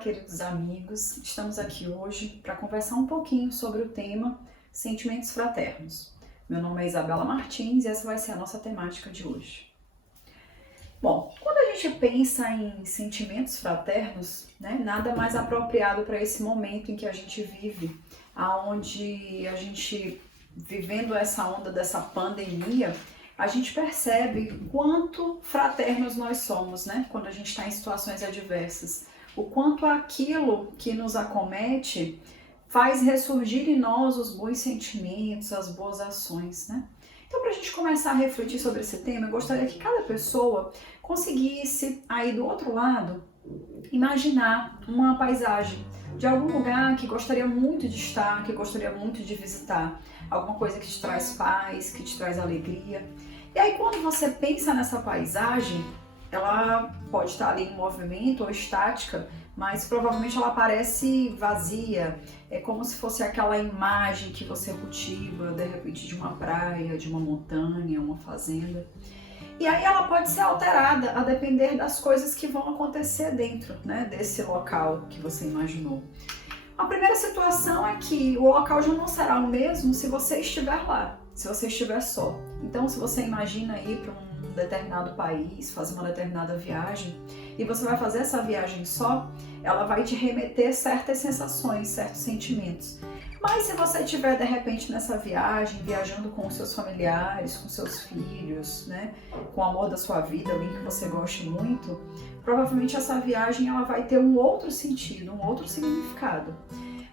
queridos amigos, estamos aqui hoje para conversar um pouquinho sobre o tema Sentimentos Fraternos. Meu nome é Isabela Martins e essa vai ser a nossa temática de hoje. Bom, quando a gente pensa em sentimentos fraternos, nada mais apropriado para esse momento em que a gente vive, aonde a gente, vivendo essa onda dessa pandemia, a gente percebe quanto fraternos nós somos, quando a gente está em situações adversas. O quanto aquilo que nos acomete faz ressurgir em nós os bons sentimentos, as boas ações, Então, para a gente começar a refletir sobre esse tema, eu gostaria que cada pessoa conseguisse, aí do outro lado, imaginar uma paisagem de algum lugar que gostaria muito de estar, que gostaria muito de visitar. Alguma coisa que te traz paz, que te traz alegria. E aí, quando você pensa nessa paisagem, ela pode estar ali em movimento ou estática, mas provavelmente ela parece vazia. É como se fosse aquela imagem que você cultiva, de repente, de uma praia, de uma montanha, uma fazenda. E aí ela pode ser alterada a depender das coisas que vão acontecer dentro, desse local que você imaginou. A primeira situação é que o local já não será o mesmo se você estiver lá, se você estiver só. Então, se você imagina ir para um determinado país, fazer uma determinada viagem, e você vai fazer essa viagem só, ela vai te remeter certas sensações, certos sentimentos. Mas se você estiver, de repente, nessa viagem, viajando com os seus familiares, com seus filhos, com o amor da sua vida, alguém que você goste muito, provavelmente essa viagem ela vai ter um outro sentido, um outro significado.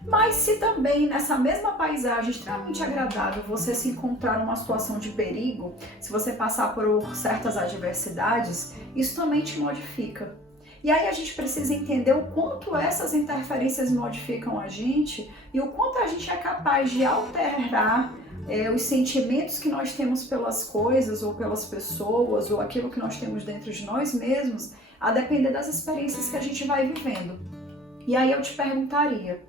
Mas se também nessa mesma paisagem extremamente agradável você se encontrar numa situação de perigo, se você passar por certas adversidades, isso também te modifica. E aí a gente precisa entender o quanto essas interferências modificam a gente e o quanto a gente é capaz de alterar os sentimentos que nós temos pelas coisas ou pelas pessoas ou aquilo que nós temos dentro de nós mesmos, a depender das experiências que a gente vai vivendo. E aí eu te perguntaria,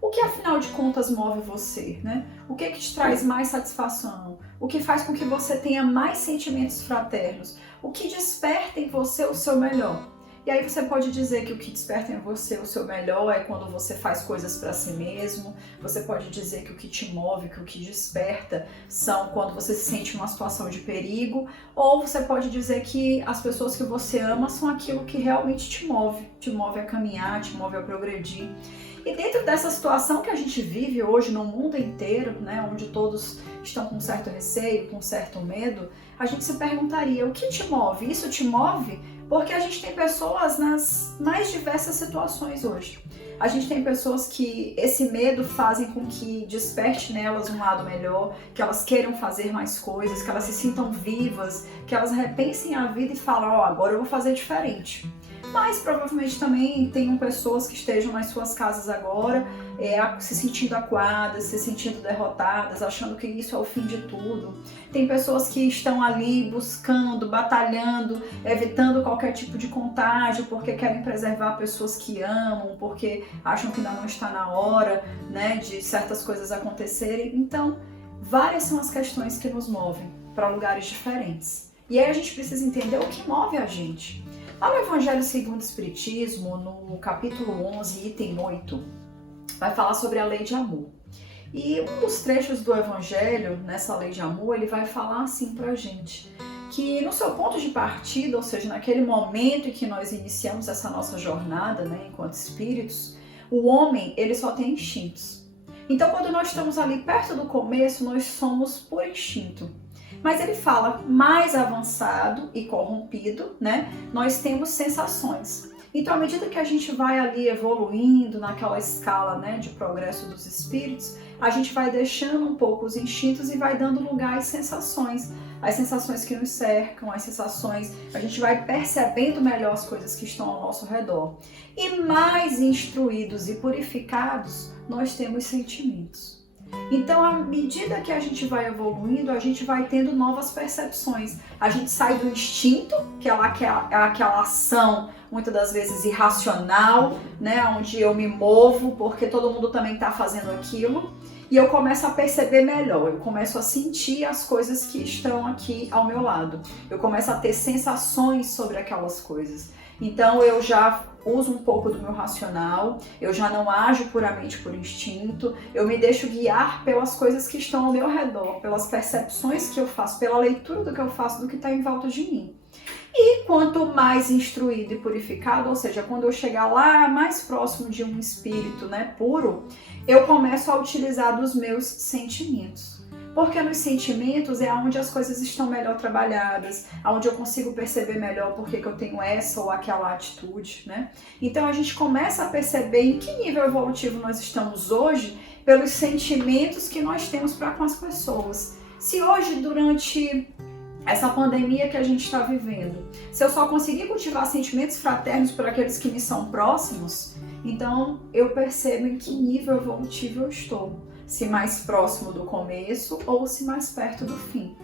o que afinal de contas move você? O que te traz mais satisfação? O que faz com que você tenha mais sentimentos fraternos? O que desperta em você o seu melhor? E aí você pode dizer que o que desperta em você o seu melhor é quando você faz coisas para si mesmo. Você pode dizer que o que te move, que o que desperta são quando você se sente em uma situação de perigo. Ou você pode dizer que as pessoas que você ama são aquilo que realmente te move a caminhar, te move a progredir. E dentro dessa situação que a gente vive hoje no mundo inteiro, onde todos estão com certo receio, com certo medo, a gente se perguntaria, o que te move? Isso te move? Porque a gente tem pessoas nas mais diversas situações hoje. A gente tem pessoas que esse medo fazem com que desperte nelas um lado melhor, que elas queiram fazer mais coisas, que elas se sintam vivas, que elas repensem a vida e falam, agora eu vou fazer diferente. Mas provavelmente também tenham pessoas que estejam nas suas casas agora, se sentindo acuadas, se sentindo derrotadas, achando que isso é o fim de tudo. Tem pessoas que estão ali buscando, batalhando, evitando qualquer tipo de contágio, porque querem preservar pessoas que amam, porque acham que ainda não está na hora, de certas coisas acontecerem. Então, várias são as questões que nos movem para lugares diferentes. E aí a gente precisa entender o que move a gente. Lá no Evangelho segundo o Espiritismo, no capítulo 11, item 8, vai falar sobre a lei de amor. E um dos trechos do Evangelho, nessa lei de amor, ele vai falar assim pra gente, que no seu ponto de partida, ou seja, naquele momento em que nós iniciamos essa nossa jornada, enquanto espíritos, o homem, ele só tem instintos. Então, quando nós estamos ali perto do começo, nós somos por instinto. Mas ele fala, mais avançado e corrompido, nós temos sensações. Então, à medida que a gente vai ali evoluindo naquela escala, de progresso dos espíritos, a gente vai deixando um pouco os instintos e vai dando lugar às sensações que nos cercam, as sensações, a gente vai percebendo melhor as coisas que estão ao nosso redor. E mais instruídos e purificados, nós temos sentimentos. Então, à medida que a gente vai evoluindo, a gente vai tendo novas percepções. A gente sai do instinto, que é aquela ação, muitas das vezes irracional, onde eu me movo porque todo mundo também está fazendo aquilo. e eu começo a perceber melhor, eu começo a sentir as coisas que estão aqui ao meu lado, eu começo a ter sensações sobre aquelas coisas. Então eu já uso um pouco do meu racional, eu já não ajo puramente por instinto, eu me deixo guiar pelas coisas que estão ao meu redor, pelas percepções que eu faço, pela leitura do que eu faço, do que está em volta de mim. E quanto mais instruído e purificado, ou seja, quando eu chegar lá mais próximo de um espírito, né, puro, eu começo a utilizar dos meus sentimentos. Porque nos sentimentos é onde as coisas estão melhor trabalhadas, onde eu consigo perceber melhor porque que eu tenho essa ou aquela atitude, né? Então a gente começa a perceber em que nível evolutivo nós estamos hoje pelos sentimentos que nós temos para com as pessoas. Se hoje, durante essa pandemia que a gente está vivendo, se eu só conseguir cultivar sentimentos fraternos por aqueles que me são próximos, então eu percebo em que nível evolutivo eu estou. Se mais próximo do começo ou se mais perto do fim.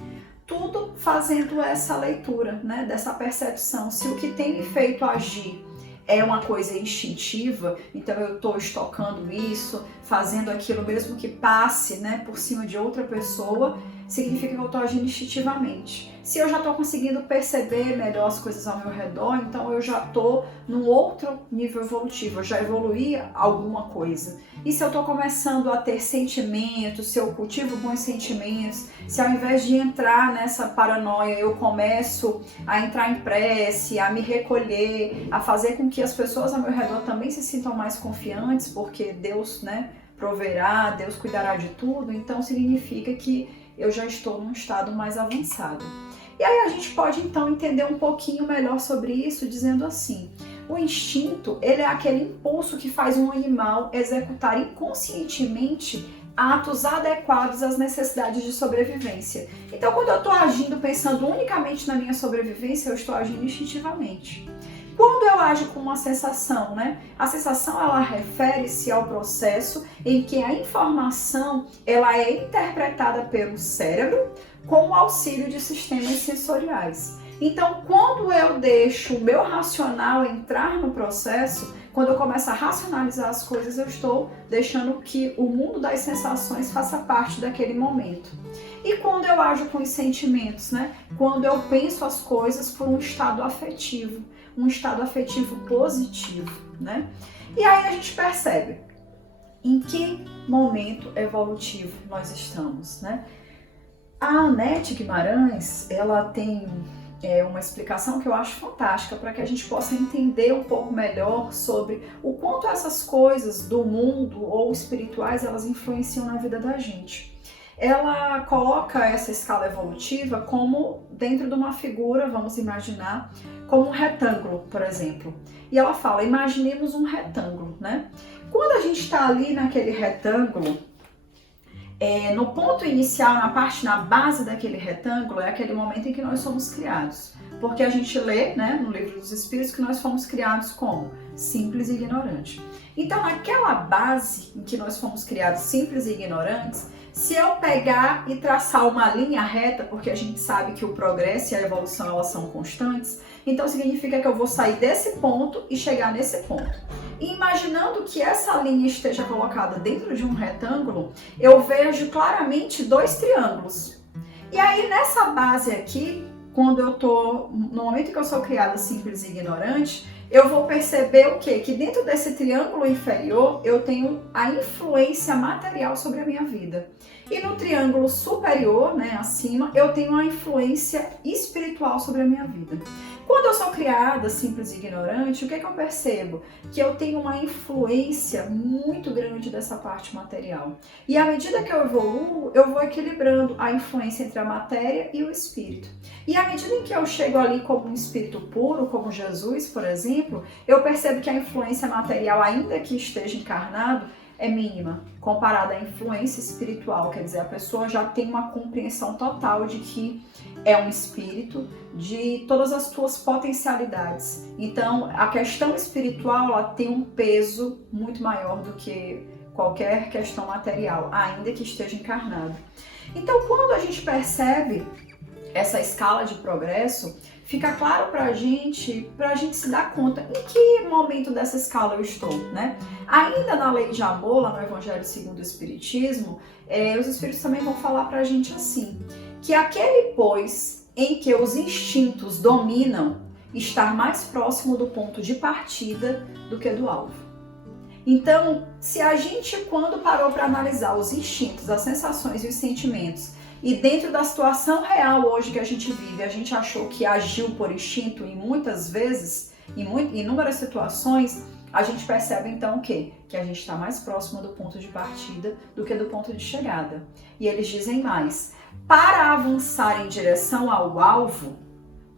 Tudo fazendo essa leitura, né, dessa percepção. Se o que tem me feito agir é uma coisa instintiva, então eu estou estocando isso, fazendo aquilo mesmo que passe, né, por cima de outra pessoa, significa que eu estou agindo instintivamente. Se eu já estou conseguindo perceber melhor as coisas ao meu redor, então eu já estou num outro nível evolutivo, eu já evoluí alguma coisa. E se eu estou começando a ter sentimentos, se eu cultivo bons sentimentos, se ao invés de entrar nessa paranoia, eu começo a entrar em prece, a me recolher, a fazer com que as pessoas ao meu redor também se sintam mais confiantes, porque Deus, né, proverá, Deus cuidará de tudo, então significa que eu já estou num estado mais avançado. E aí a gente pode então entender um pouquinho melhor sobre isso, dizendo assim: o instinto, ele é aquele impulso que faz um animal executar inconscientemente atos adequados às necessidades de sobrevivência. Então, quando eu estou agindo pensando unicamente na minha sobrevivência, eu estou agindo instintivamente. Quando eu ajo com uma sensação, né? A sensação, ela refere-se ao processo em que a informação, ela é interpretada pelo cérebro com o auxílio de sistemas sensoriais. Então, quando eu deixo o meu racional entrar no processo, quando eu começo a racionalizar as coisas, eu estou deixando que o mundo das sensações faça parte daquele momento. E quando eu ajo com os sentimentos, né? Quando eu penso as coisas por um estado afetivo positivo, né? E aí a gente percebe em que momento evolutivo nós estamos, né? A Anete Guimarães, ela tem uma explicação que eu acho fantástica para que a gente possa entender um pouco melhor sobre o quanto essas coisas do mundo ou espirituais, elas influenciam na vida da gente. Ela coloca essa escala evolutiva como dentro de uma figura, vamos imaginar, como um retângulo, por exemplo. E ela fala, imaginemos um retângulo, né? Quando a gente está ali naquele retângulo, no ponto inicial, na base daquele retângulo, é aquele momento em que nós somos criados. Porque a gente lê, né, no Livro dos Espíritos que nós fomos criados como simples e ignorante. Então, naquela base em que nós fomos criados simples e ignorantes, se eu pegar e traçar uma linha reta, porque a gente sabe que o progresso e a evolução, elas são constantes, então significa que eu vou sair desse ponto e chegar nesse ponto. E imaginando que essa linha esteja colocada dentro de um retângulo, eu vejo claramente dois triângulos. E aí nessa base aqui, quando eu tô, no momento que eu sou criada simples e ignorante, eu vou perceber o quê? Que dentro desse triângulo inferior, eu tenho a influência material sobre a minha vida. E no triângulo superior, né, acima, eu tenho a influência espiritual sobre a minha vida. Quando eu sou criada simples e ignorante, o que eu percebo? Que eu tenho uma influência muito grande dessa parte material. E à medida que eu evoluo, eu vou equilibrando a influência entre a matéria e o espírito. E à medida em que eu chego ali como um espírito puro, como Jesus, por exemplo, eu percebo que a influência material, ainda que esteja encarnado, é mínima, comparada à influência espiritual. Quer dizer, a pessoa já tem uma compreensão total de que é um espírito, de todas as suas potencialidades. Então, a questão espiritual, ela tem um peso muito maior do que qualquer questão material, ainda que esteja encarnado. Então, quando a gente percebe essa escala de progresso, fica claro pra gente se dar conta em que momento dessa escala eu estou, né? Ainda na lei de amor, lá no Evangelho segundo o Espiritismo, os Espíritos também vão falar pra gente assim, que aquele, pois, em que os instintos dominam, estar mais próximo do ponto de partida do que do alvo. Então, se a gente, quando parou para analisar os instintos, as sensações e os sentimentos, e dentro da situação real hoje que a gente vive, a gente achou que agiu por instinto e muitas vezes, em inúmeras situações, a gente percebe então o quê? Que a gente está mais próximo do ponto de partida do que do ponto de chegada. E eles dizem mais, para avançar em direção ao alvo,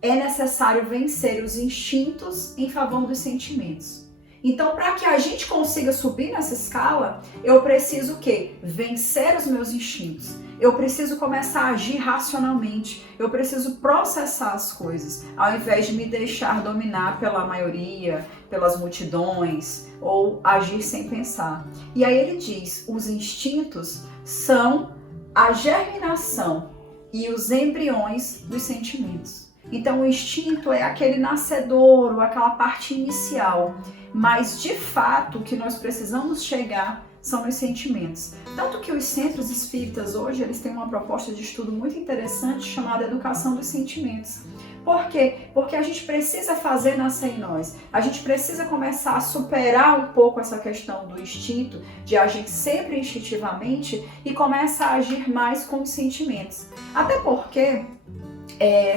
é necessário vencer os instintos em favor dos sentimentos. Então, para que a gente consiga subir nessa escala, eu preciso o quê? Vencer os meus instintos. Eu preciso começar a agir racionalmente. Eu preciso processar as coisas, ao invés de me deixar dominar pela maioria, pelas multidões, ou agir sem pensar. E aí ele diz, os instintos são a germinação e os embriões dos sentimentos. Então, o instinto é aquele nascedouro, aquela parte inicial. Mas, de fato, o que nós precisamos chegar são os sentimentos. Tanto que os centros espíritas hoje, eles têm uma proposta de estudo muito interessante chamada Educação dos Sentimentos. Por quê? Porque a gente precisa fazer nascer em nós. A gente precisa começar a superar um pouco essa questão do instinto, de agir sempre instintivamente e começar a agir mais com os sentimentos. Até porque...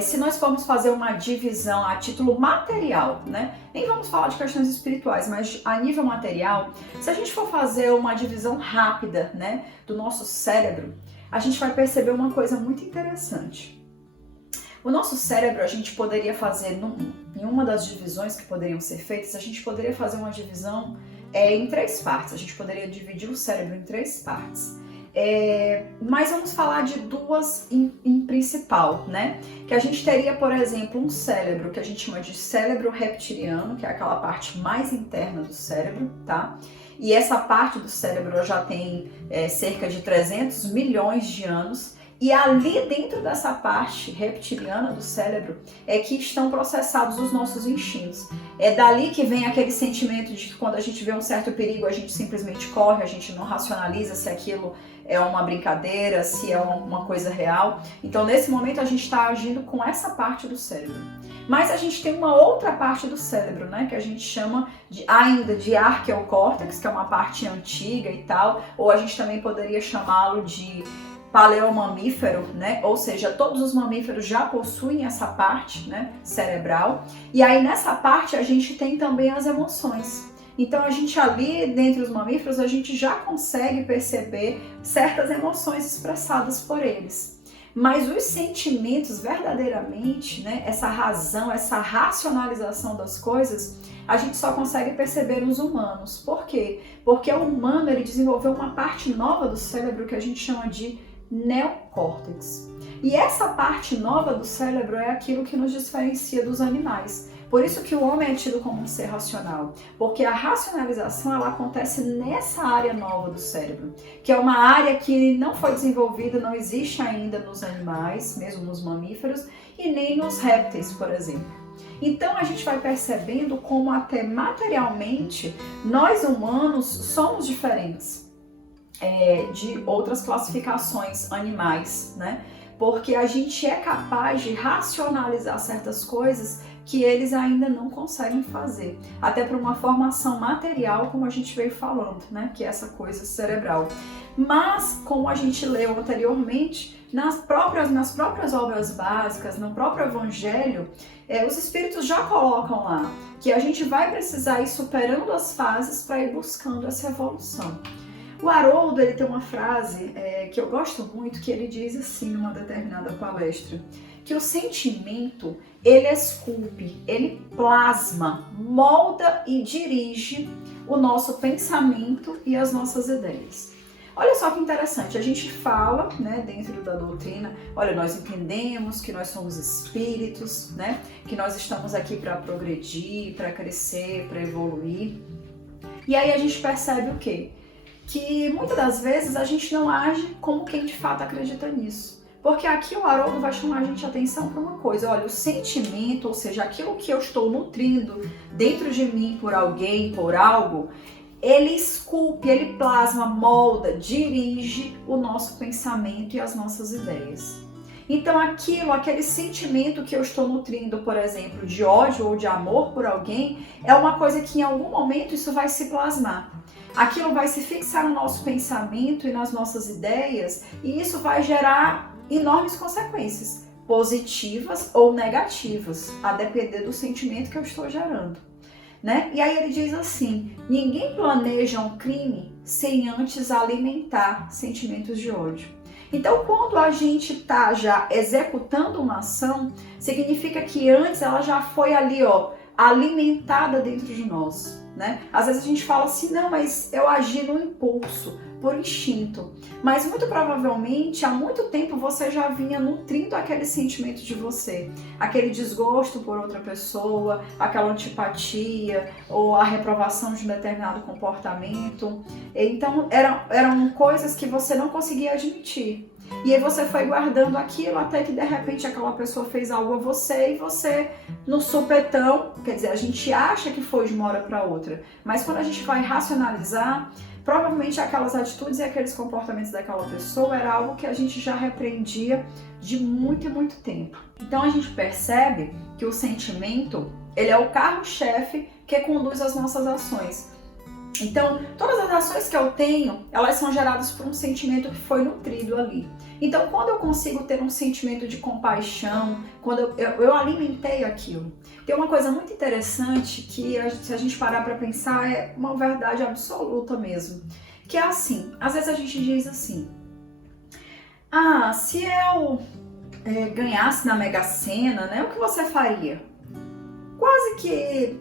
se nós formos fazer uma divisão a título material, né? Nem vamos falar de questões espirituais, mas a nível material, se a gente for fazer uma divisão rápida, né, do nosso cérebro, a gente vai perceber uma coisa muito interessante. O nosso cérebro, a gente poderia fazer, em uma das divisões que poderiam ser feitas, a gente poderia fazer uma divisão em 3 partes. A gente poderia dividir o cérebro em 3 partes. Mas vamos falar de 2 em principal, né? Que a gente teria, por exemplo, um cérebro que a gente chama de cérebro reptiliano, que é aquela parte mais interna do cérebro, tá? E essa parte do cérebro já tem cerca de 300 milhões de anos. E ali dentro dessa parte reptiliana do cérebro é que estão processados os nossos instintos. É dali que vem aquele sentimento de que quando a gente vê um certo perigo, a gente simplesmente corre, a gente não racionaliza se aquilo é uma brincadeira, se é uma coisa real. Então, nesse momento, a gente está agindo com essa parte do cérebro. Mas a gente tem uma outra parte do cérebro, né, que a gente chama ainda de arqueocórtex, que é uma parte antiga e tal, ou a gente também poderia chamá-lo de paleomamífero, né? Ou seja, todos os mamíferos já possuem essa parte, né, cerebral. E aí nessa parte a gente tem também as emoções. Então a gente ali, dentre os mamíferos, a gente já consegue perceber certas emoções expressadas por eles. Mas os sentimentos, verdadeiramente, né, essa razão, essa racionalização das coisas, a gente só consegue perceber nos humanos. Por quê? Porque o humano, ele desenvolveu uma parte nova do cérebro que a gente chama de neocórtex. E essa parte nova do cérebro é aquilo que nos diferencia dos animais. Por isso que o homem é tido como um ser racional, porque a racionalização ela acontece nessa área nova do cérebro, que é uma área que não foi desenvolvida, não existe ainda nos animais, mesmo nos mamíferos, e nem nos répteis, por exemplo. Então a gente vai percebendo como até materialmente nós humanos somos diferentes de outras classificações animais, né? Porque a gente é capaz de racionalizar certas coisas que eles ainda não conseguem fazer, até para uma formação material, como a gente veio falando, né? Que é essa coisa cerebral. Mas, como a gente leu anteriormente, nas próprias obras básicas, no próprio Evangelho, os Espíritos já colocam lá que a gente vai precisar ir superando as fases para ir buscando essa evolução. O Haroldo, ele tem uma frase que eu gosto muito, que ele diz assim numa determinada palestra, que o sentimento, ele esculpe, ele plasma, molda e dirige o nosso pensamento e as nossas ideias. Olha só que interessante, a gente fala, né, dentro da doutrina, olha, nós entendemos que nós somos espíritos, né, que nós estamos aqui para progredir, para crescer, para evoluir. E aí a gente percebe o quê? Que muitas das vezes a gente não age como quem de fato acredita nisso. Porque aqui o Haroldo vai chamar a gente a atenção para uma coisa. Olha, o sentimento, ou seja, aquilo que eu estou nutrindo dentro de mim por alguém, por algo, ele esculpe, ele plasma, molda, dirige o nosso pensamento e as nossas ideias. Então aquele sentimento que eu estou nutrindo, por exemplo, de ódio ou de amor por alguém, é uma coisa que em algum momento isso vai se plasmar. Aquilo vai se fixar no nosso pensamento e nas nossas ideias, e isso vai gerar enormes consequências, positivas ou negativas, a depender do sentimento que eu estou gerando. Né? E aí ele diz assim: ninguém planeja um crime sem antes alimentar sentimentos de ódio. Então, quando a gente está já executando uma ação, significa que antes ela já foi ali, alimentada dentro de nós, né? Às vezes a gente fala assim, não, mas eu agi no impulso, por instinto. Mas muito provavelmente, há muito tempo você já vinha nutrindo aquele sentimento de você, aquele desgosto por outra pessoa, aquela antipatia ou a reprovação de um determinado comportamento. Então, eram coisas que você não conseguia admitir. E aí você foi guardando aquilo até que de repente aquela pessoa fez algo a você e você, no supetão, quer dizer, a gente acha que foi de uma hora para outra, mas quando a gente vai racionalizar, provavelmente aquelas atitudes e aqueles comportamentos daquela pessoa era algo que a gente já repreendia de muito e muito tempo. Então a gente percebe que o sentimento, ele é o carro-chefe que conduz as nossas ações. Então, todas as ações que eu tenho, elas são geradas por um sentimento que foi nutrido ali. Então, quando eu consigo ter um sentimento de compaixão, quando eu alimentei aquilo. Tem uma coisa muito interessante que, se a gente parar para pensar, é uma verdade absoluta mesmo. Que é assim, às vezes a gente diz assim, se eu ganhasse na Mega Sena, né, o que você faria? Quase que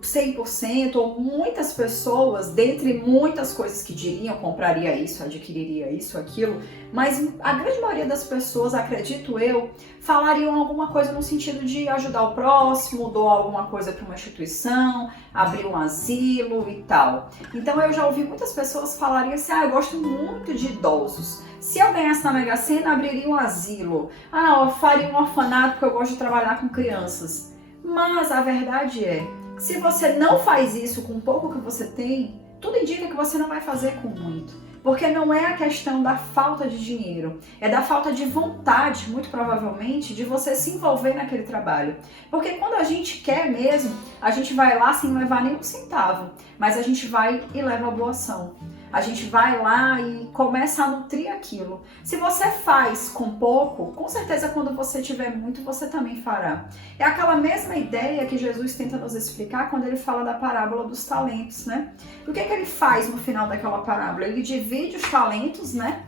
100% ou muitas pessoas, dentre muitas coisas que diriam, compraria isso, adquiriria isso, aquilo, mas a grande maioria das pessoas, acredito eu, falariam alguma coisa no sentido de ajudar o próximo, doar alguma coisa para uma instituição, abrir um asilo e tal. Então eu já ouvi muitas pessoas falarem assim, eu gosto muito de idosos. Se eu ganhasse na Mega Sena, abriria um asilo. Eu faria um orfanato porque eu gosto de trabalhar com crianças. Mas a verdade é, se você não faz isso com o pouco que você tem, tudo indica que você não vai fazer com muito. Porque não é a questão da falta de dinheiro, é da falta de vontade, muito provavelmente, de você se envolver naquele trabalho. Porque quando a gente quer mesmo, a gente vai lá sem levar nenhum centavo, mas a gente vai e leva a boa ação. A gente vai lá e começa a nutrir aquilo. Se você faz com pouco, com certeza quando você tiver muito, você também fará. É aquela mesma ideia que Jesus tenta nos explicar quando ele fala da parábola dos talentos, né? O que ele faz no final daquela parábola? Ele divide os talentos, né,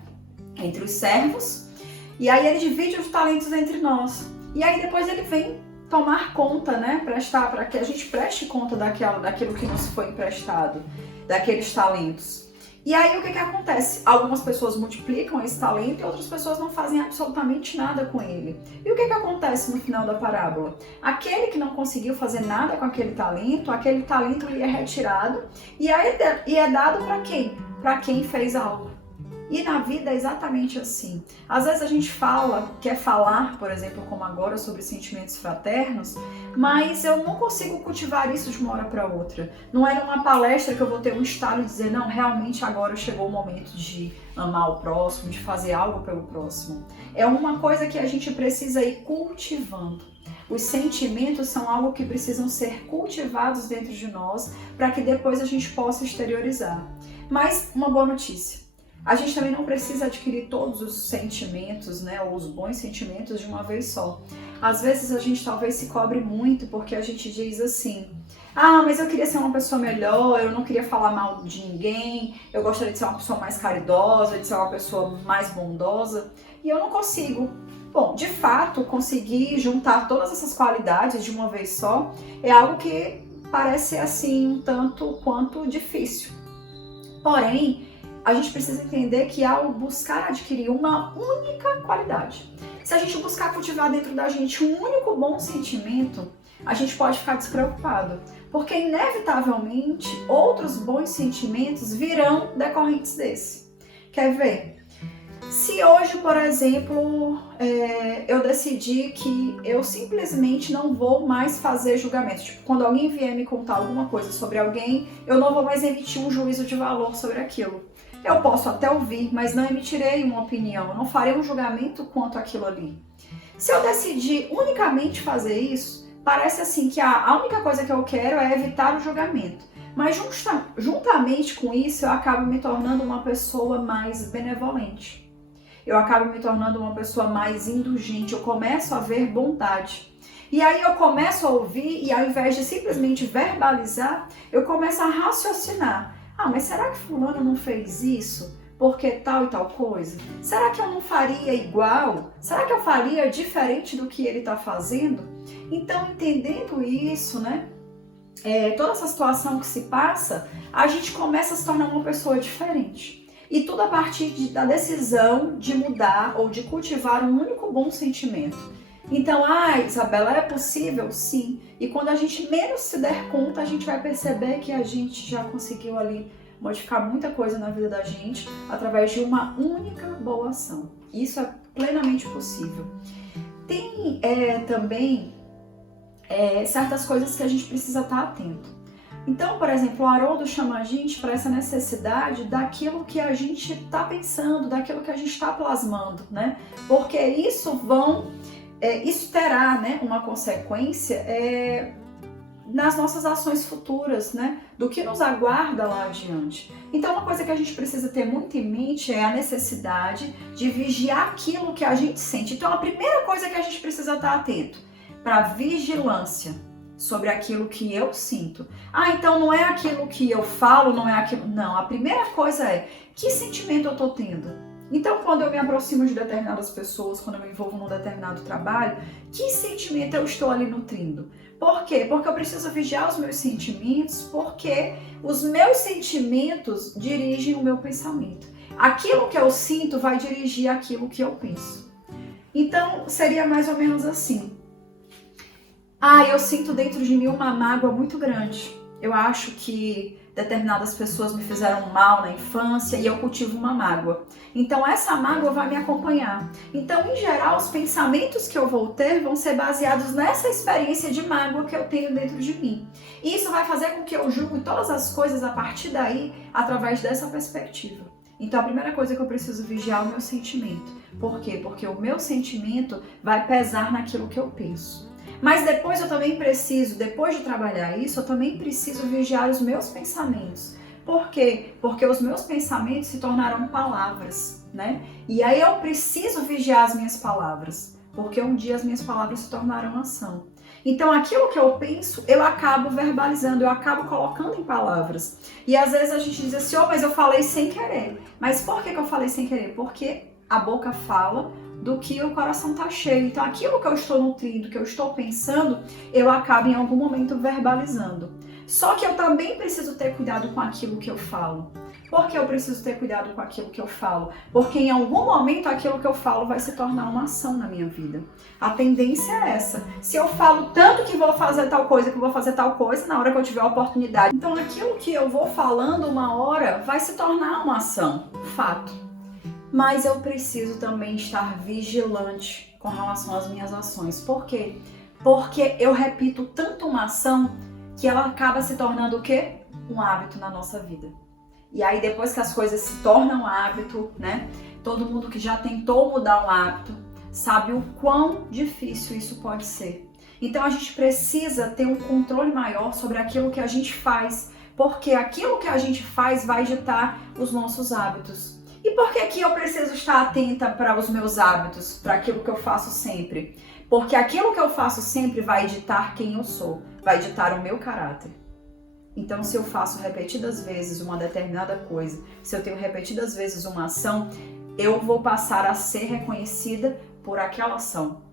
entre os servos, e aí ele divide os talentos entre nós. E aí depois ele vem tomar conta, né, prestar, para que a gente preste conta daquilo que nos foi emprestado, daqueles talentos. E aí o que acontece? Algumas pessoas multiplicam esse talento e outras pessoas não fazem absolutamente nada com ele. E o que acontece no final da parábola? Aquele que não conseguiu fazer nada com aquele talento lhe é retirado e é dado para quem? Para quem fez algo. E na vida é exatamente assim. Às vezes a gente quer falar, por exemplo, como agora, sobre sentimentos fraternos, mas eu não consigo cultivar isso de uma hora para outra. Não é numa palestra que eu vou ter um estalo e dizer, não, realmente agora chegou o momento de amar o próximo, de fazer algo pelo próximo. É uma coisa que a gente precisa ir cultivando. Os sentimentos são algo que precisam ser cultivados dentro de nós para que depois a gente possa exteriorizar. Mas uma boa notícia. A gente também não precisa adquirir todos os sentimentos, né, ou os bons sentimentos de uma vez só. Às vezes a gente talvez se cobre muito porque a gente diz assim, mas eu queria ser uma pessoa melhor, eu não queria falar mal de ninguém, eu gostaria de ser uma pessoa mais caridosa, de ser uma pessoa mais bondosa, e eu não consigo. Bom, de fato, conseguir juntar todas essas qualidades de uma vez só é algo que parece assim um tanto quanto difícil. Porém, a gente precisa entender que ao buscar adquirir uma única qualidade, se a gente buscar cultivar dentro da gente um único bom sentimento, a gente pode ficar despreocupado, porque inevitavelmente outros bons sentimentos virão decorrentes desse. Quer ver? Se hoje, por exemplo, eu decidi que eu simplesmente não vou mais fazer julgamentos, tipo, quando alguém vier me contar alguma coisa sobre alguém, eu não vou mais emitir um juízo de valor sobre aquilo. Eu posso até ouvir, mas não emitirei uma opinião, eu não farei um julgamento quanto àquilo ali. Se eu decidir unicamente fazer isso, parece assim que a única coisa que eu quero é evitar o julgamento. Mas juntamente com isso, eu acabo me tornando uma pessoa mais benevolente. Eu acabo me tornando uma pessoa mais indulgente, eu começo a ver bondade. E aí eu começo a ouvir e ao invés de simplesmente verbalizar, eu começo a raciocinar. Ah, mas será que fulano não fez isso? Porque tal e tal coisa? Será que eu não faria igual? Será que eu faria diferente do que ele está fazendo? Então, entendendo isso, né? Toda essa situação que se passa, a gente começa a se tornar uma pessoa diferente. E tudo a partir da decisão de mudar ou de cultivar um único bom sentimento. Então, Isabela, é possível? Sim. E quando a gente menos se der conta, a gente vai perceber que a gente já conseguiu ali modificar muita coisa na vida da gente através de uma única boa ação. Isso é plenamente possível. Tem também certas coisas que a gente precisa estar atento. Então, por exemplo, o Haroldo chama a gente para essa necessidade daquilo que a gente está pensando, daquilo que a gente está plasmando, né? Porque isso terá, né, uma consequência nas nossas ações futuras, né? Do que nos aguarda lá adiante. Então, uma coisa que a gente precisa ter muito em mente é a necessidade de vigiar aquilo que a gente sente. Então, a primeira coisa que a gente precisa estar atento para vigilância sobre aquilo que eu sinto. Então não é aquilo que eu falo, não é aquilo... Não, a primeira coisa é, que sentimento eu estou tendo? Então, quando eu me aproximo de determinadas pessoas, quando eu me envolvo num determinado trabalho, que sentimento eu estou ali nutrindo? Por quê? Porque eu preciso vigiar os meus sentimentos, porque os meus sentimentos dirigem o meu pensamento. Aquilo que eu sinto vai dirigir aquilo que eu penso. Então, seria mais ou menos assim. Eu sinto dentro de mim uma mágoa muito grande. Eu acho que determinadas pessoas me fizeram mal na infância e eu cultivo uma mágoa. Então essa mágoa vai me acompanhar. Então, em geral, os pensamentos que eu vou ter vão ser baseados nessa experiência de mágoa que eu tenho dentro de mim. E isso vai fazer com que eu julgue todas as coisas a partir daí, através dessa perspectiva. Então a primeira coisa que eu preciso vigiar é o meu sentimento. Por quê? Porque o meu sentimento vai pesar naquilo que eu penso. Mas depois eu também preciso, depois de trabalhar isso, eu também preciso vigiar os meus pensamentos. Por quê? Porque os meus pensamentos se tornarão palavras, né? E aí eu preciso vigiar as minhas palavras, porque um dia as minhas palavras se tornarão ação. Então aquilo que eu penso, eu acabo verbalizando, eu acabo colocando em palavras. E às vezes a gente diz assim, mas eu falei sem querer. Mas por que eu falei sem querer? Porque a boca fala do que o coração está cheio. Então aquilo que eu estou nutrindo, que eu estou pensando, eu acabo em algum momento verbalizando. Só que eu também preciso ter cuidado com aquilo que eu falo. Por que eu preciso ter cuidado com aquilo que eu falo? Porque em algum momento aquilo que eu falo vai se tornar uma ação na minha vida. A tendência é essa. Se eu falo tanto que vou fazer tal coisa, na hora que eu tiver a oportunidade. Então aquilo que eu vou falando uma hora vai se tornar uma ação, fato. Mas eu preciso também estar vigilante com relação às minhas ações. Por quê? Porque eu repito tanto uma ação que ela acaba se tornando o quê? Um hábito na nossa vida. E aí depois que as coisas se tornam hábito, né? Todo mundo que já tentou mudar um hábito sabe o quão difícil isso pode ser. Então a gente precisa ter um controle maior sobre aquilo que a gente faz, porque aquilo que a gente faz vai ditar os nossos hábitos. E por que eu preciso estar atenta para os meus hábitos, para aquilo que eu faço sempre? Porque aquilo que eu faço sempre vai ditar quem eu sou, vai ditar o meu caráter. Então, se eu faço repetidas vezes uma determinada coisa, se eu tenho repetidas vezes uma ação, eu vou passar a ser reconhecida por aquela ação.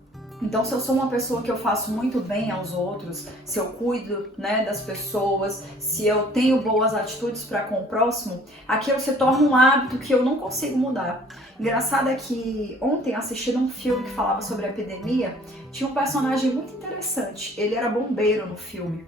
Então, se eu sou uma pessoa que eu faço muito bem aos outros, se eu cuido, né, das pessoas, se eu tenho boas atitudes para com o próximo, aquilo se torna um hábito que eu não consigo mudar. Engraçado é que ontem, assistindo um filme que falava sobre a epidemia, tinha um personagem muito interessante. Ele era bombeiro no filme.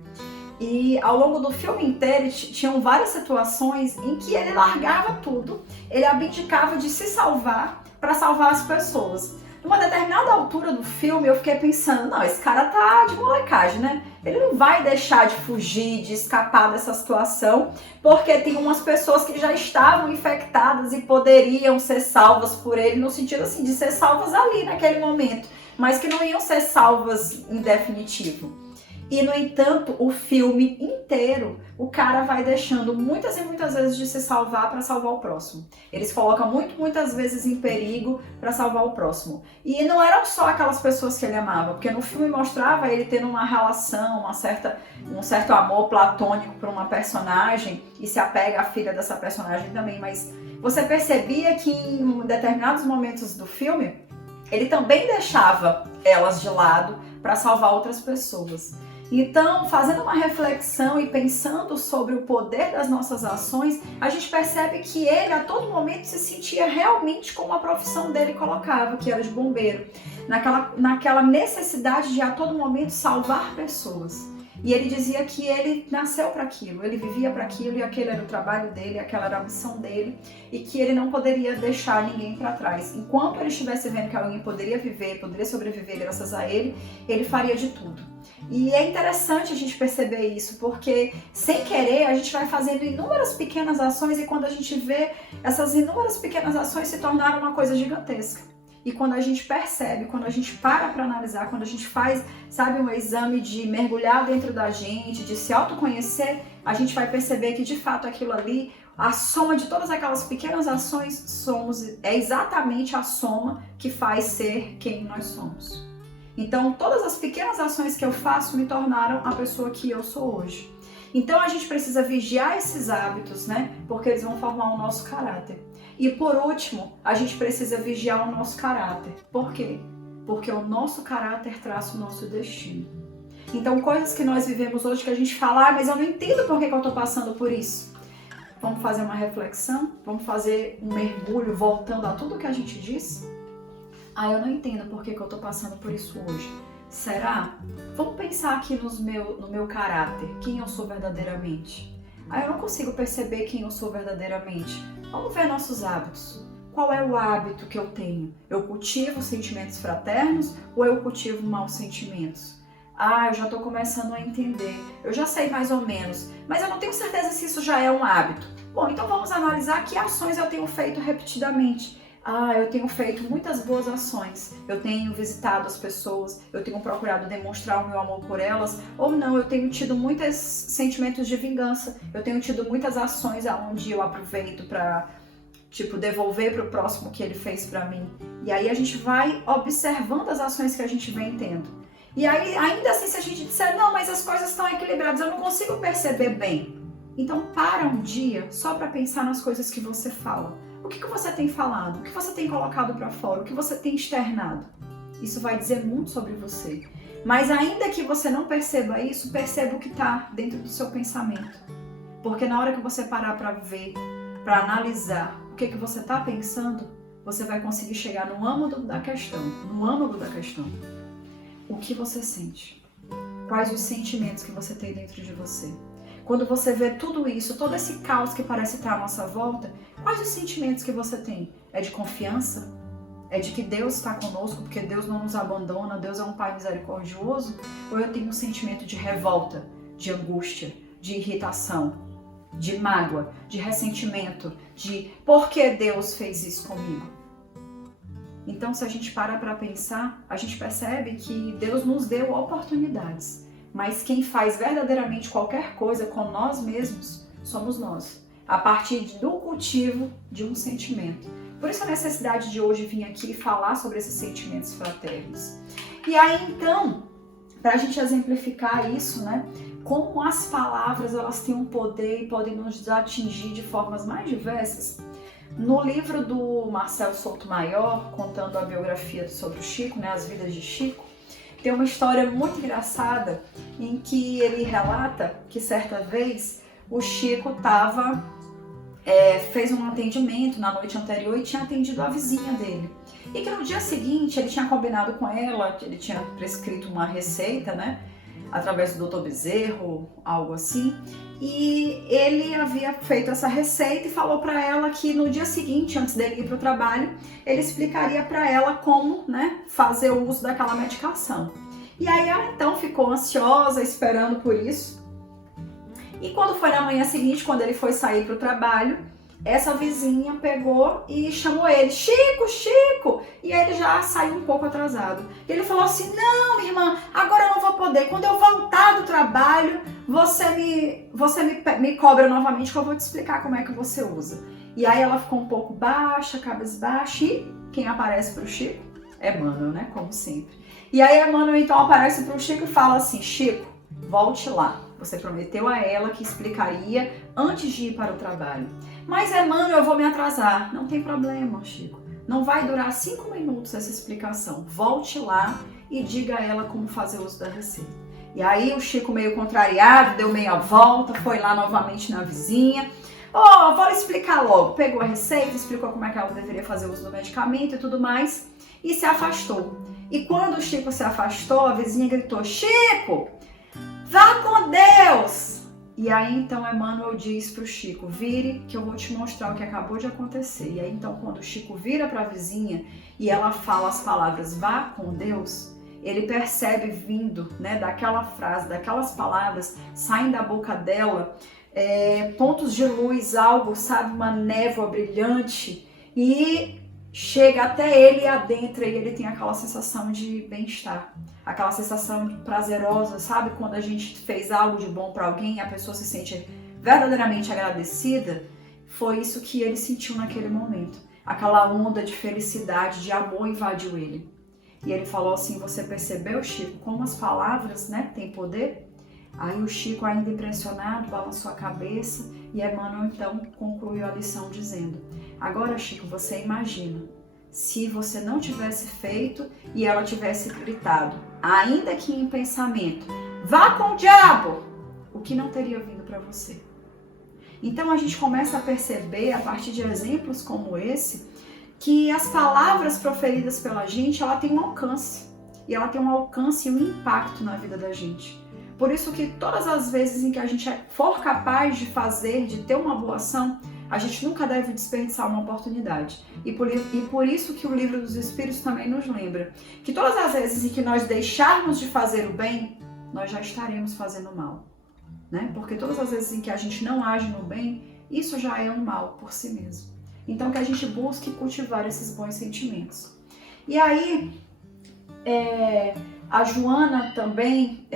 E ao longo do filme inteiro tinham várias situações em que ele largava tudo, ele abdicava de se salvar para salvar as pessoas. Numa determinada altura do filme, eu fiquei pensando, não, esse cara tá de molecagem, né? Ele não vai deixar de fugir, de escapar dessa situação, porque tem umas pessoas que já estavam infectadas e poderiam ser salvas por ele, no sentido assim, de ser salvas ali naquele momento, mas que não iam ser salvas em definitivo. E, no entanto, o filme inteiro, o cara vai deixando muitas e muitas vezes de se salvar para salvar o próximo. Eles colocam muitas vezes em perigo para salvar o próximo. E não eram só aquelas pessoas que ele amava, porque no filme mostrava ele tendo uma relação, um certo amor platônico por uma personagem, e se apega à filha dessa personagem também, mas você percebia que em determinados momentos do filme, ele também deixava elas de lado para salvar outras pessoas. Então, fazendo uma reflexão e pensando sobre o poder das nossas ações, a gente percebe que ele a todo momento se sentia realmente como a profissão dele colocava, que era de bombeiro, naquela necessidade de a todo momento salvar pessoas. E ele dizia que ele nasceu para aquilo, ele vivia para aquilo e aquele era o trabalho dele, aquela era a missão dele e que ele não poderia deixar ninguém para trás. Enquanto ele estivesse vendo que alguém poderia viver, poderia sobreviver graças a ele, ele faria de tudo. E é interessante a gente perceber isso, porque sem querer a gente vai fazendo inúmeras pequenas ações e quando a gente vê, essas inúmeras pequenas ações se tornaram uma coisa gigantesca. E quando a gente percebe, quando a gente para analisar, quando a gente faz, sabe, um exame de mergulhar dentro da gente, de se autoconhecer, a gente vai perceber que de fato aquilo ali, a soma de todas aquelas pequenas ações é exatamente a soma que faz ser quem nós somos. Então, todas as pequenas ações que eu faço me tornaram a pessoa que eu sou hoje. Então, a gente precisa vigiar esses hábitos, né? Porque eles vão formar o nosso caráter. E por último, a gente precisa vigiar o nosso caráter. Por quê? Porque o nosso caráter traça o nosso destino. Então, coisas que nós vivemos hoje que a gente fala, mas eu não entendo por que eu estou passando por isso. Vamos fazer uma reflexão? Vamos fazer um mergulho voltando a tudo que a gente disse? Eu não entendo por que eu estou passando por isso hoje. Será? Vamos pensar aqui no meu caráter, quem eu sou verdadeiramente. Eu não consigo perceber quem eu sou verdadeiramente. Vamos ver nossos hábitos. Qual é o hábito que eu tenho? Eu cultivo sentimentos fraternos ou eu cultivo maus sentimentos? Eu já estou começando a entender. Eu já sei mais ou menos, mas eu não tenho certeza se isso já é um hábito. Bom, então vamos analisar que ações eu tenho feito repetidamente. Eu tenho feito muitas boas ações, eu tenho visitado as pessoas, eu tenho procurado demonstrar o meu amor por elas, ou não, eu tenho tido muitos sentimentos de vingança, eu tenho tido muitas ações onde eu aproveito para, devolver para o próximo o que ele fez para mim. E aí a gente vai observando as ações que a gente vem tendo. E aí, ainda assim, se a gente disser, não, mas as coisas estão equilibradas, eu não consigo perceber bem. Então, para um dia só para pensar nas coisas que você fala. O que você tem falado? O que você tem colocado para fora? O que você tem externado? Isso vai dizer muito sobre você. Mas ainda que você não perceba isso, perceba o que está dentro do seu pensamento. Porque na hora que você parar para ver, para analisar o que você está pensando, você vai conseguir chegar no âmago da questão. O que você sente? Quais os sentimentos que você tem dentro de você? Quando você vê tudo isso, todo esse caos que parece estar à nossa volta, quais os sentimentos que você tem? É de confiança? É de que Deus está conosco, porque Deus não nos abandona, Deus é um Pai misericordioso? Ou eu tenho um sentimento de revolta, de angústia, de irritação, de mágoa, de ressentimento, de por que Deus fez isso comigo? Então, se a gente para pensar, a gente percebe que Deus nos deu oportunidades. Mas quem faz verdadeiramente qualquer coisa com nós mesmos somos nós, a partir do cultivo de um sentimento. Por isso a necessidade de hoje vir aqui falar sobre esses sentimentos fraternos. E aí então, para a gente exemplificar isso, né, como as palavras elas têm um poder e podem nos atingir de formas mais diversas, no livro do Marcel Souto-Maior, contando a biografia sobre o Chico, né, as vidas de Chico, tem uma história muito engraçada em que ele relata que certa vez o Chico fez um atendimento na noite anterior e tinha atendido a vizinha dele. E que no dia seguinte ele tinha combinado com ela, que ele tinha prescrito uma receita, né? através do Dr. Bezerro, algo assim. E ele havia feito essa receita e falou para ela que no dia seguinte, antes dele ir para o trabalho, ele explicaria para ela como, né, fazer o uso daquela medicação. E aí ela então ficou ansiosa, esperando por isso. E quando foi na manhã seguinte, quando ele foi sair para o trabalho, essa vizinha pegou e chamou ele, Chico, Chico! E aí ele já saiu um pouco atrasado. E ele falou assim, não, minha irmã, agora eu não vou poder. Quando eu voltar do trabalho, você me cobra novamente que eu vou te explicar como é que você usa. E aí ela ficou um pouco baixa, cabisbaixa, e quem aparece para o Chico? Emmanuel, né? Como sempre. E aí Emmanuel então aparece para o Chico e fala assim, Chico, volte lá. Você prometeu a ela que explicaria antes de ir para o trabalho. Mas Emmanuel, eu vou me atrasar. Não tem problema, Chico. Não vai durar 5 minutos essa explicação. Volte lá e diga a ela como fazer uso da receita. E aí o Chico, meio contrariado, deu meia volta, foi lá novamente na vizinha. Vou explicar logo. Pegou a receita, explicou como é que ela deveria fazer uso do medicamento e tudo mais, e se afastou. E quando o Chico se afastou, a vizinha gritou, Chico, vá com Deus! E aí então Emmanuel diz para o Chico, vire que eu vou te mostrar o que acabou de acontecer. E aí então quando o Chico vira para a vizinha e ela fala as palavras vá com Deus, ele percebe vindo, né, daquela frase, daquelas palavras, saem da boca dela pontos de luz, algo, sabe, uma névoa brilhante, e chega até ele e adentra, e ele tem aquela sensação de bem-estar, aquela sensação prazerosa, sabe? Quando a gente fez algo de bom para alguém e a pessoa se sente verdadeiramente agradecida, foi isso que ele sentiu naquele momento. Aquela onda de felicidade, de amor invadiu ele. E ele falou assim, você percebeu, Chico, como as palavras, né, têm poder? Aí o Chico, ainda impressionado, balançou a cabeça e Emmanuel então concluiu a lição dizendo, agora, Chico, você imagina, se você não tivesse feito e ela tivesse gritado, ainda que em pensamento, vá com o diabo, o que não teria vindo para você? Então a gente começa a perceber, a partir de exemplos como esse, que as palavras proferidas pela gente, ela tem um alcance. E ela tem um alcance e um impacto na vida da gente. Por isso que todas as vezes em que a gente for capaz de fazer, de ter uma boa ação, a gente nunca deve desperdiçar uma oportunidade. E por isso que o Livro dos Espíritos também nos lembra que todas as vezes em que nós deixarmos de fazer o bem, nós já estaremos fazendo o mal. Né? Porque todas as vezes em que a gente não age no bem, isso já é um mal por si mesmo. Então que a gente busque cultivar esses bons sentimentos. E aí, a Joana também,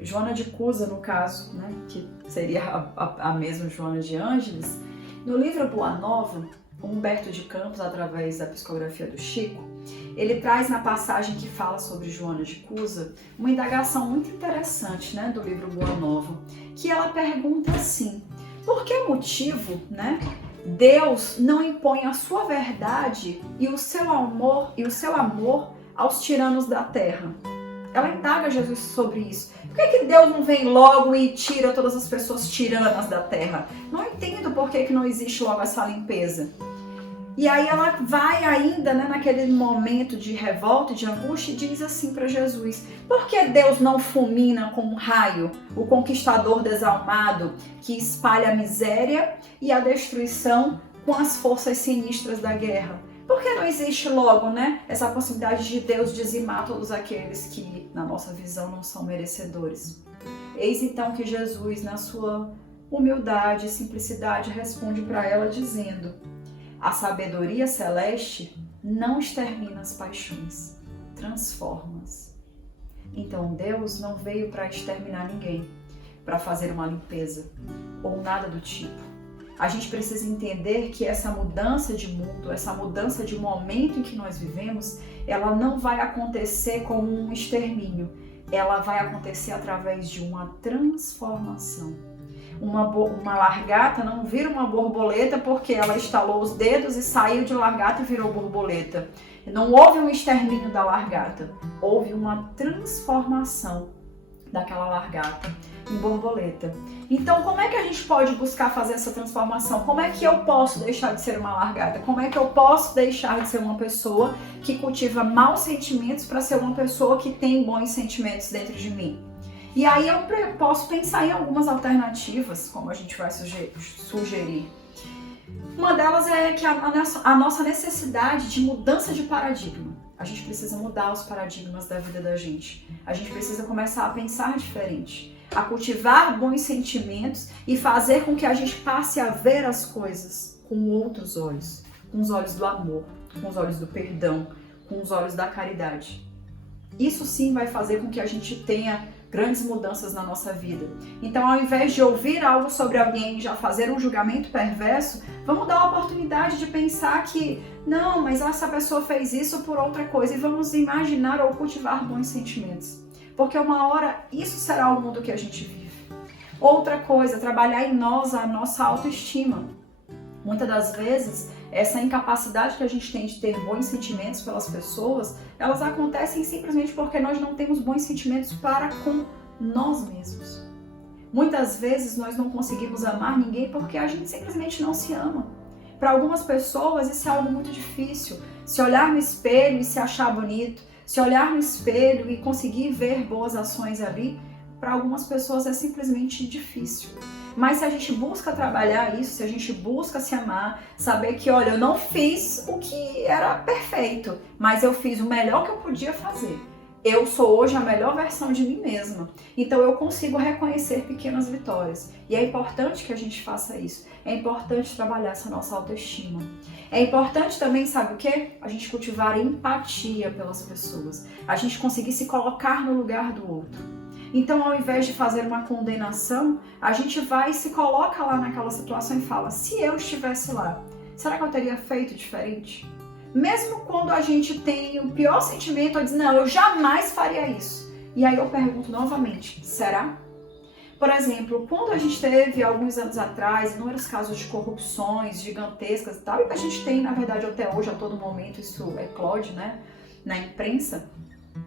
Joana de Cusa no caso, né, que seria a mesma Joana de Ângeles, no livro Boa Nova, Humberto de Campos, através da psicografia do Chico, ele traz na passagem que fala sobre Joana de Cusa uma indagação muito interessante, né, do livro Boa Nova, que ela pergunta assim, por que motivo, né, Deus não impõe a sua verdade e o seu amor aos tiranos da terra? Ela indaga Jesus sobre isso. Por que Deus não vem logo e tira todas as pessoas tiranas da terra? Não entendo por que não existe logo essa limpeza. E aí ela vai ainda, né, naquele momento de revolta, de angústia, e diz assim para Jesus, por que Deus não fulmina com um raio o conquistador desalmado que espalha a miséria e a destruição com as forças sinistras da guerra? Por que não existe logo, né, essa possibilidade de Deus dizimar todos aqueles que, na nossa visão, não são merecedores? Eis então que Jesus, na sua humildade e simplicidade, responde para ela dizendo, a sabedoria celeste não extermina as paixões, transforma-as. Então Deus não veio para exterminar ninguém, para fazer uma limpeza ou nada do tipo. A gente precisa entender que essa mudança de mundo, essa mudança de momento em que nós vivemos, ela não vai acontecer como um extermínio, ela vai acontecer através de uma transformação. Uma largata não vira uma borboleta porque ela estalou os dedos e saiu de largata e virou borboleta. Não houve um extermínio da largata, houve uma transformação daquela largata em borboleta. Então, como é que a gente pode buscar fazer essa transformação? Como é que eu posso deixar de ser uma largata? Como é que eu posso deixar de ser uma pessoa que cultiva maus sentimentos para ser uma pessoa que tem bons sentimentos dentro de mim? E aí eu posso pensar em algumas alternativas, como a gente vai sugerir. Uma delas é que a nossa necessidade de mudança de paradigma. A gente precisa mudar os paradigmas da vida da gente. A gente precisa começar a pensar diferente, a cultivar bons sentimentos e fazer com que a gente passe a ver as coisas com outros olhos, com os olhos do amor, com os olhos do perdão, com os olhos da caridade. Isso sim vai fazer com que a gente tenha grandes mudanças na nossa vida. Então, ao invés de ouvir algo sobre alguém e já fazer um julgamento perverso, vamos dar a oportunidade de pensar que não, mas essa pessoa fez isso por outra coisa, e vamos imaginar ou cultivar bons sentimentos. Porque uma hora isso será o mundo que a gente vive. Outra coisa, trabalhar em nós a nossa autoestima. Muitas das vezes, essa incapacidade que a gente tem de ter bons sentimentos pelas pessoas, elas acontecem simplesmente porque nós não temos bons sentimentos para com nós mesmos. Muitas vezes nós não conseguimos amar ninguém porque a gente simplesmente não se ama. Para algumas pessoas isso é algo muito difícil. Se olhar no espelho e se achar bonito, se olhar no espelho e conseguir ver boas ações ali, para algumas pessoas é simplesmente difícil. Mas se a gente busca trabalhar isso, se a gente busca se amar, saber que, olha, eu não fiz o que era perfeito, mas eu fiz o melhor que eu podia fazer. Eu sou hoje a melhor versão de mim mesma. Então eu consigo reconhecer pequenas vitórias. E é importante que a gente faça isso. É importante trabalhar essa nossa autoestima. É importante também, sabe o quê? A gente cultivar empatia pelas pessoas. A gente conseguir se colocar no lugar do outro. Então, ao invés de fazer uma condenação, a gente vai e se coloca lá naquela situação e fala, se eu estivesse lá, será que eu teria feito diferente? Mesmo quando a gente tem o pior sentimento, eu digo, não, eu jamais faria isso. E aí eu pergunto novamente, será? Por exemplo, quando a gente teve, alguns anos atrás, inúmeros casos de corrupções gigantescas e tal, e que a gente tem, na verdade, até hoje, a todo momento, isso eclode, né, na imprensa.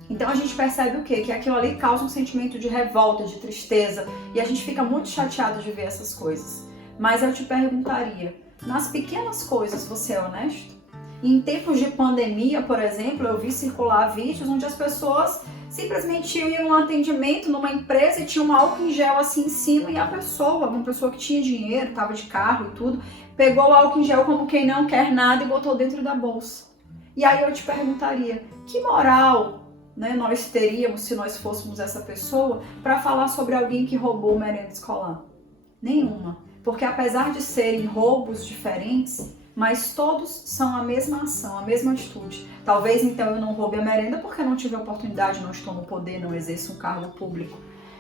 Então a gente percebe o quê? Que aquilo ali causa um sentimento de revolta, de tristeza, e a gente fica muito chateado de ver essas coisas. Mas eu te perguntaria, nas pequenas coisas você é honesto? E em tempos de pandemia, por exemplo, eu vi circular vídeos onde as pessoas simplesmente iam num atendimento numa empresa e tinha um álcool em gel assim em cima, e a pessoa, uma pessoa que tinha dinheiro, estava de carro e tudo, pegou o álcool em gel como quem não quer nada e botou dentro da bolsa. E aí eu te perguntaria, que moral nós teríamos se nós fôssemos essa pessoa para falar sobre alguém que roubou merenda escolar? Nenhuma. Porque apesar de serem roubos diferentes, mas todos são a mesma ação, a mesma atitude. Talvez então eu não roube a merenda porque não tive a oportunidade, não estou no poder, não exerço um cargo público.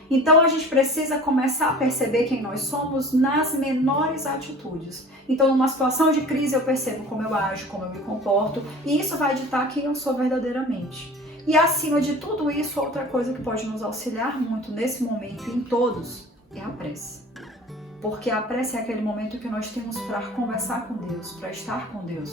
Então a gente precisa começar a perceber quem nós somos nas menores atitudes. Então numa situação de crise eu percebo como eu ajo, como eu me comporto, e isso vai ditar quem eu sou verdadeiramente. E acima de tudo isso, outra coisa que pode nos auxiliar muito nesse momento e em todos é a prece. Porque a prece é aquele momento que nós temos para conversar com Deus, para estar com Deus.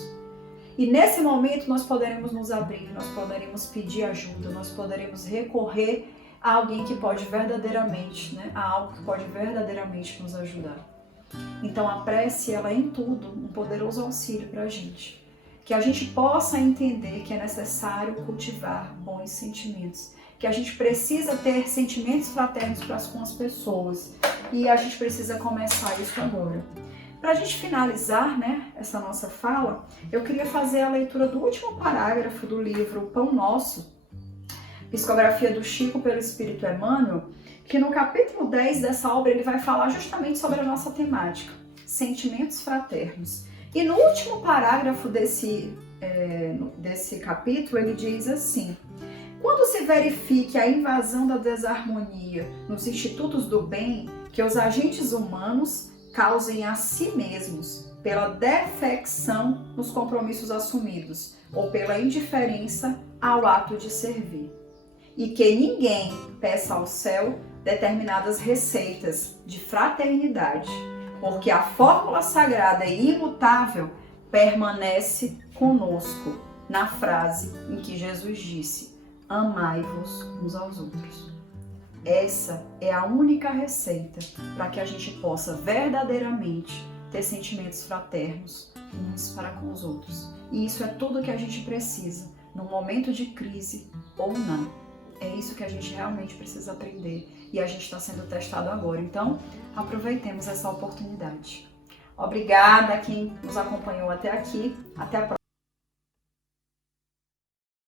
E nesse momento nós poderemos nos abrir, nós poderemos pedir ajuda, nós poderemos recorrer a alguém que pode verdadeiramente, a algo que pode verdadeiramente nos ajudar. Então a prece, ela é em tudo um poderoso auxílio para a gente. Que a gente possa entender que é necessário cultivar bons sentimentos, que a gente precisa ter sentimentos fraternos para com as pessoas, e a gente precisa começar isso agora. Para a gente finalizar, essa nossa fala, eu queria fazer a leitura do último parágrafo do livro Pão Nosso, Psicografia do Chico pelo Espírito Emmanuel, que no capítulo 10 dessa obra ele vai falar justamente sobre a nossa temática, sentimentos fraternos. E no último parágrafo desse capítulo, ele diz assim: quando se verifique a invasão da desarmonia nos institutos do bem, que os agentes humanos causem a si mesmos pela defecção nos compromissos assumidos ou pela indiferença ao ato de servir, e que ninguém peça ao céu determinadas receitas de fraternidade, porque a fórmula sagrada e imutável permanece conosco na frase em que Jesus disse: amai-vos uns aos outros. Essa é a única receita para que a gente possa verdadeiramente ter sentimentos fraternos uns para com os outros. E isso é tudo que a gente precisa, num momento de crise ou não. É isso que a gente realmente precisa aprender e a gente está sendo testado agora. Então, aproveitemos essa oportunidade. Obrigada a quem nos acompanhou até aqui. Até a próxima.